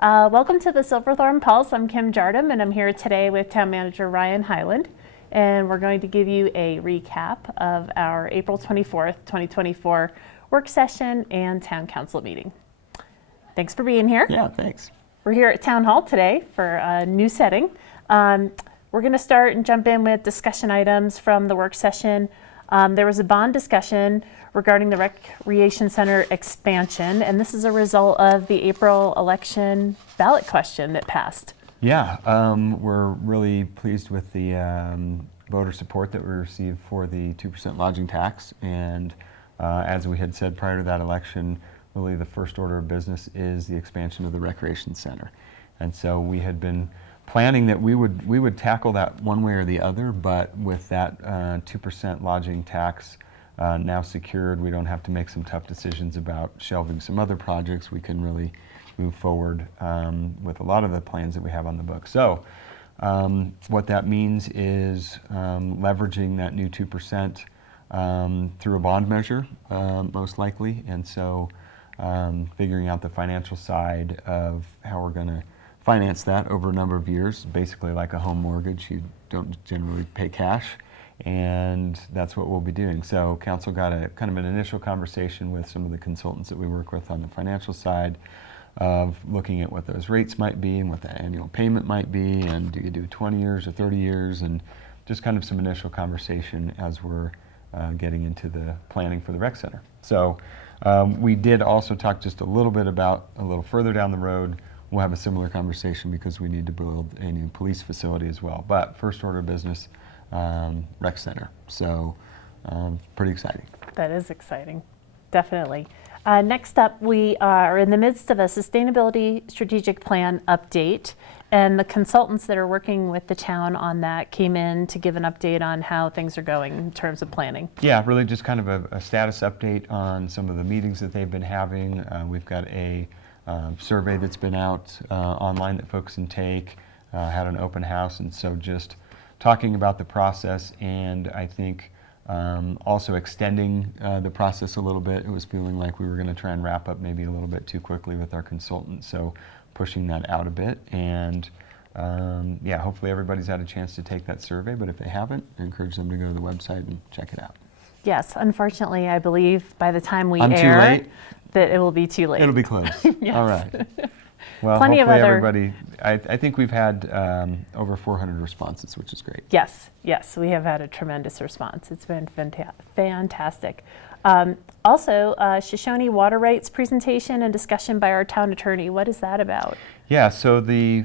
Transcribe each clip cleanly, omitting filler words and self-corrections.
Welcome to the Silverthorne Pulse. I'm Kim Jardam, and I'm here today with Town Manager Ryan Highland. And we're going to give you a recap of our April 24th, 2024 work session and Town Council meeting. Thanks for being here. Yeah, thanks. We're here at Town Hall today for a new setting. We're going to start and jump in with discussion items from the work session. There was a bond discussion regarding the Recreation Center expansion, and this is a result of the April election ballot question that passed. Yeah, we're really pleased with the voter support that we received for the 2% lodging tax, and as we had said prior to that election, really the first order of business is the expansion of the Recreation Center. And so we had been planning that we would tackle that one way or the other, but with that 2% lodging tax now secured, we don't have to make some tough decisions about shelving some other projects. We can really move forward with a lot of the plans that we have on the book. So what that means is leveraging that new 2% through a bond measure, most likely, and so figuring out the financial side of how we're going to finance that over a number of years. Basically like a home mortgage, you don't generally pay cash, and that's what we'll be doing. So council got a kind of an initial conversation with some of the consultants that we work with on the financial side of looking at what those rates might be and what the annual payment might be, and do you do 20 years or 30 years, and just kind of some initial conversation as we're getting into the planning for the rec center. So we did also talk just a little bit about a little further down the road. We'll have a similar conversation because we need to build a new police facility as well. But first order of business, rec center. So pretty exciting. That is exciting, definitely. Next up, we are in the midst of a sustainability strategic plan update, and the consultants that are working with the town on that came in to give an update on how things are going in terms of planning. Yeah, really just kind of a status update on some of the meetings that they've been having. We've got a survey that's been out online that folks can take, had an open house, and so just talking about the process, and I think also extending the process a little bit. It was feeling like we were going to try and wrap up maybe a little bit too quickly with our consultant, so pushing that out a bit. And yeah, hopefully everybody's had a chance to take that survey, but if they haven't, I encourage them to go to the website and check it out. Yes, unfortunately, I believe by the time we I'm air, too late. That it will be too late. It'll be close. Yes. All right. Well, Plenty hopefully of other... everybody, I think we've had over 400 responses, which is great. Yes, we have had a tremendous response. It's been fantastic. Also, Shoshone water rights presentation and discussion by our town attorney. What is that about? Yeah, so the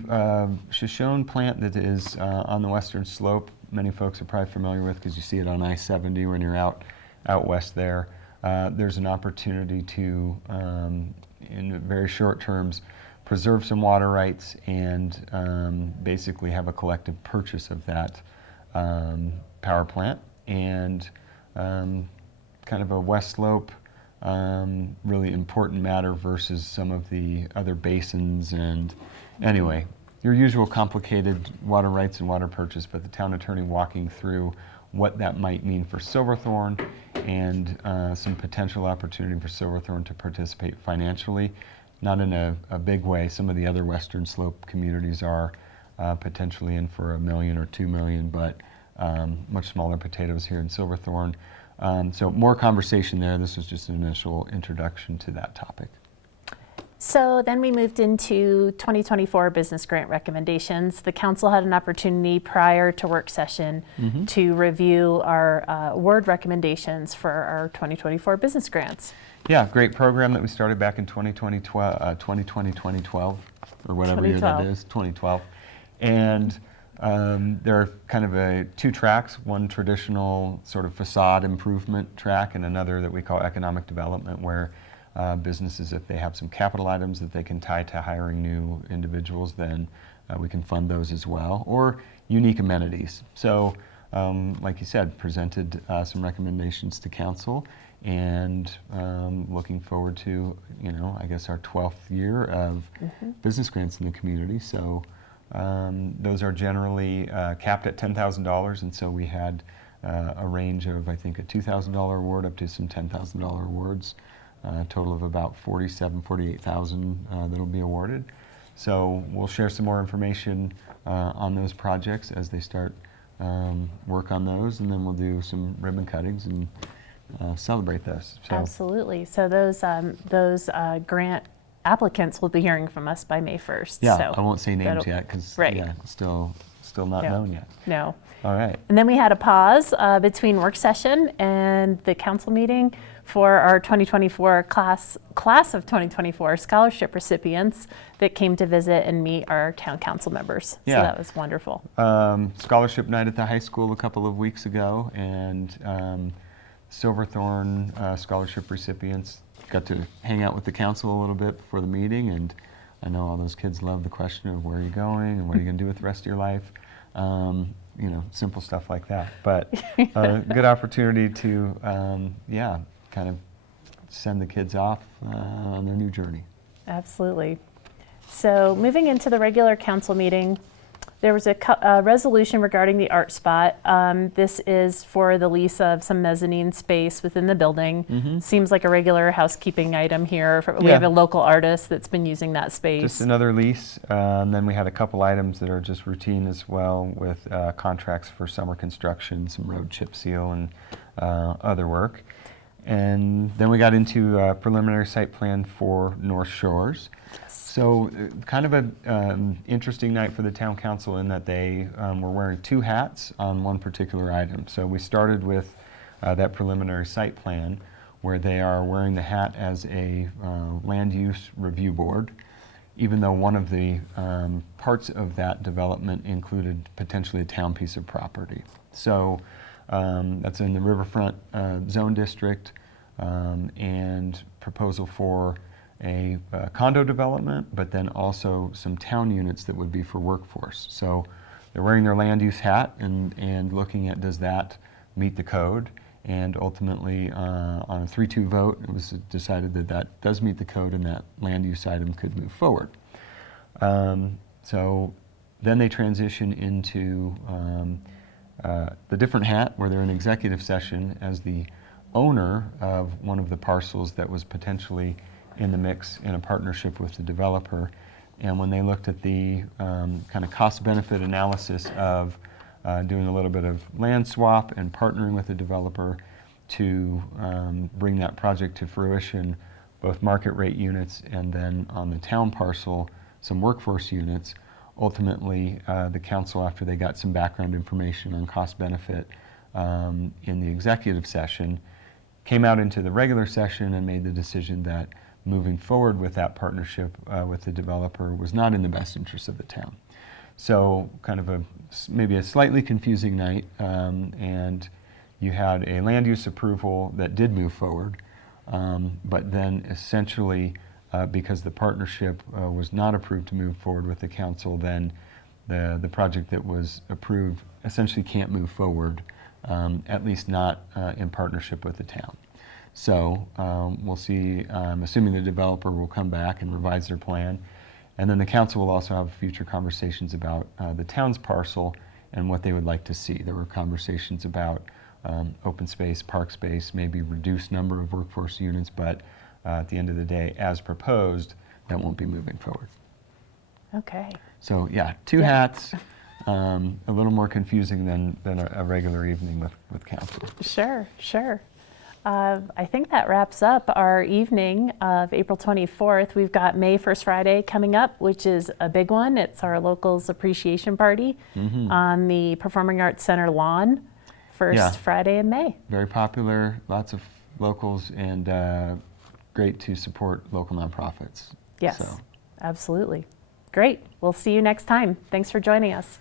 Shoshone plant that is on the western slope, many folks are probably familiar with because you see it on I-70 when you're out west there. There's an opportunity to, in very short terms, preserve some water rights and basically have a collective purchase of that power plant. And kind of a west slope, really important matter versus some of the other basins. And anyway, your usual complicated water rights and water purchase, but the town attorney walking through what that might mean for Silverthorne and some potential opportunity for Silverthorne to participate financially. Not in a big way. Some of the other western slope communities are potentially in for $1 million or $2 million, but much smaller potatoes here in Silverthorne. So more conversation there. This was just an initial introduction to that topic. So then we moved into 2024 business grant recommendations. The council had an opportunity prior to work session to review our award recommendations for our 2024 business grants. Yeah, great program that we started back in 2012, or whatever year that is, 2012. And there are kind of two tracks, one traditional sort of facade improvement track and another that we call economic development, where businesses, if they have some capital items that they can tie to hiring new individuals, then we can fund those as well, or unique amenities. So like you said, presented some recommendations to council, and looking forward to, I guess our 12th year of business grants in the community. So those are generally capped at $10,000, and so we had a range of, I think, a $2,000 award up to some $10,000 awards, a total of about $47,000, $48,000 that'll be awarded. So we'll share some more information on those projects as they start work on those, and then we'll do some ribbon cuttings and celebrate those. So, Absolutely. So those grant applicants will be hearing from us by May 1st. yeah, So I won't say names that'll- yet because Right. yeah, still not No. known yet. No. All right. And then we had a pause between work session and the council meeting for our 2024 class of 2024 scholarship recipients that came to visit and meet our town council members. Yeah. So that was wonderful. Scholarship night at the high school a couple of weeks ago, and Silverthorne scholarship recipients got to hang out with the council a little bit before the meeting, and I know all those kids love the question of where are you going and what are you going to do with the rest of your life. You know, simple stuff like that. But good opportunity to, kind of send the kids off on their new journey. Absolutely. So moving into the regular council meeting, there was a resolution regarding the art spot. This is for the lease of some mezzanine space within the building. Seems like a regular housekeeping item here. We have a local artist that's been using that space. Just another lease. Then we had a couple items that are just routine as well, with contracts for summer construction, some road chip seal, and other work. And then we got into a preliminary site plan for North Shores. So kind of an interesting night for the town council in that they were wearing two hats on one particular item. So we started with that preliminary site plan, where they are wearing the hat as a land use review board, even though one of the parts of that development included potentially a town piece of property. So that's in the Riverfront Zone District, and proposal for a condo development, but then also some town units that would be for workforce. So they're wearing their land use hat and looking at, does that meet the code? And ultimately, on a 3-2 vote, it was decided that that does meet the code and that land use item could move forward. So then they transition into the different hat, where they're in executive session as the owner of one of the parcels that was potentially in the mix in a partnership with the developer. And when they looked at the kind of cost-benefit analysis of doing a little bit of land swap and partnering with the developer to bring that project to fruition, both market rate units and then on the town parcel, some workforce units, ultimately the council, after they got some background information on cost-benefit in the executive session, came out into the regular session and made the decision that moving forward with that partnership with the developer was not in the best interest of the town. So kind of maybe a slightly confusing night, and you had a land use approval that did move forward, but then essentially because the partnership was not approved to move forward with the council, then the project that was approved essentially can't move forward, at least not in partnership with the town. So we'll see, assuming the developer will come back and revise their plan. And then the council will also have future conversations about the town's parcel and what they would like to see. There were conversations about open space, park space, maybe reduced number of workforce units, but at the end of the day, as proposed, that won't be moving forward. Okay. So yeah, two hats, a little more confusing than a regular evening with council. Sure, sure. I think that wraps up our evening of April 24th. We've got May First Friday coming up, which is a big one. It's our locals appreciation party on the Performing Arts Center lawn, first Friday in May. Very popular, lots of locals, and great to support local nonprofits. Yes, So. absolutely. Great. We'll see you next time. Thanks for joining us.